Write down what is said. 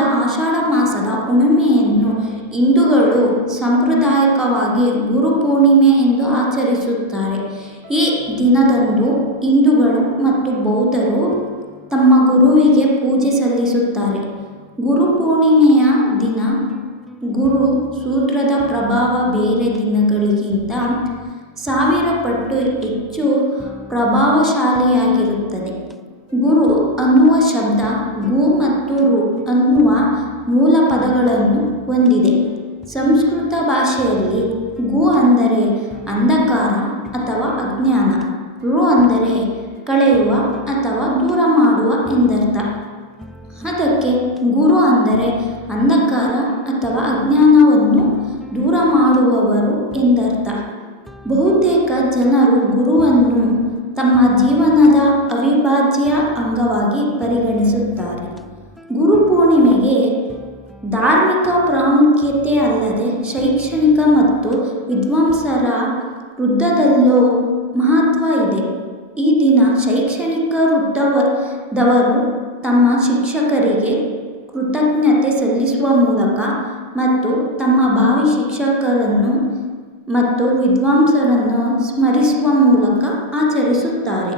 ಆಷಾಢ ಮಾಸದ ಹುಣ್ಣಿಮೆಯನ್ನು ಹಿಂದೂಗಳು ಸಾಂಪ್ರದಾಯಿಕವಾಗಿ ಗುರುಪೂರ್ಣಿಮೆ ಎಂದು ಆಚರಿಸುತ್ತಾರೆ. ಈ ದಿನದಂದು ಹಿಂದೂಗಳು ಮತ್ತು ಬೌದ್ಧರು ತಮ್ಮ ಗುರುವಿಗೆ ಪೂಜೆ ಸಲ್ಲಿಸುತ್ತಾರೆ. ಗುರುಪೂರ್ಣಿಮೆಯ ದಿನ ಗುರು ಸೂತ್ರದ ಪ್ರಭಾವ ಬೇರೆ ದಿನಗಳಿಗಿಂತ ಸಾವಿರ ಪಟ್ಟು ಹೆಚ್ಚು ಪ್ರಭಾವಶಾಲಿಯಾಗಿರುತ್ತದೆ. ಗುರು ಅನ್ನುವ ಶಬ್ದ ಗು ಮತ್ತು ಅನ್ನುವ ಮೂಲ ಪದಗಳನ್ನು ಹೊಂದಿದೆ. ಸಂಸ್ಕೃತ ಭಾಷೆಯಲ್ಲಿ ಗು ಅಂದರೆ ಅಂಧಕಾರ ಅಥವಾ ಅಜ್ಞಾನ. ರು ಅಂದರೆ ಕಳೆಯುವ ಅಥವಾ ದೂರ ಮಾಡುವ ಎಂದರ್ಥ. ಅದಕ್ಕೆ ಗುರು ಅಂದರೆ ಅಂಧಕಾರ ಅಥವಾ ಅಜ್ಞಾನವನ್ನು ದೂರ ಮಾಡುವವರು ಎಂದರ್ಥ. ಬಹುತೇಕ ಜನರು ಗುರುವನ್ನು ತಮ್ಮ ಜೀವನದ ಅವಿಭಾಜ್ಯ ಅಂಗವಾಗಿ ಪರಿಗಣಿಸುತ್ತಾರೆ. ಧಾರ್ಮಿಕ ಪ್ರಾಮುಖ್ಯತೆ ಅಲ್ಲದೆ ಶೈಕ್ಷಣಿಕ ಮತ್ತು ವಿದ್ವಾಂಸರ ವೃದ್ಧದಲ್ಲೂ ಮಹತ್ವ ಇದೆ. ಈ ದಿನ ಶೈಕ್ಷಣಿಕ ವೃದ್ಧವದವರು ತಮ್ಮ ಶಿಕ್ಷಕರಿಗೆ ಕೃತಜ್ಞತೆ ಸಲ್ಲಿಸುವ ಮೂಲಕ ಮತ್ತು ತಮ್ಮ ಭಾವಿ ಶಿಕ್ಷಕರನ್ನು ಮತ್ತು ವಿದ್ವಾಂಸರನ್ನು ಸ್ಮರಿಸುವ ಮೂಲಕ ಆಚರಿಸುತ್ತಾರೆ.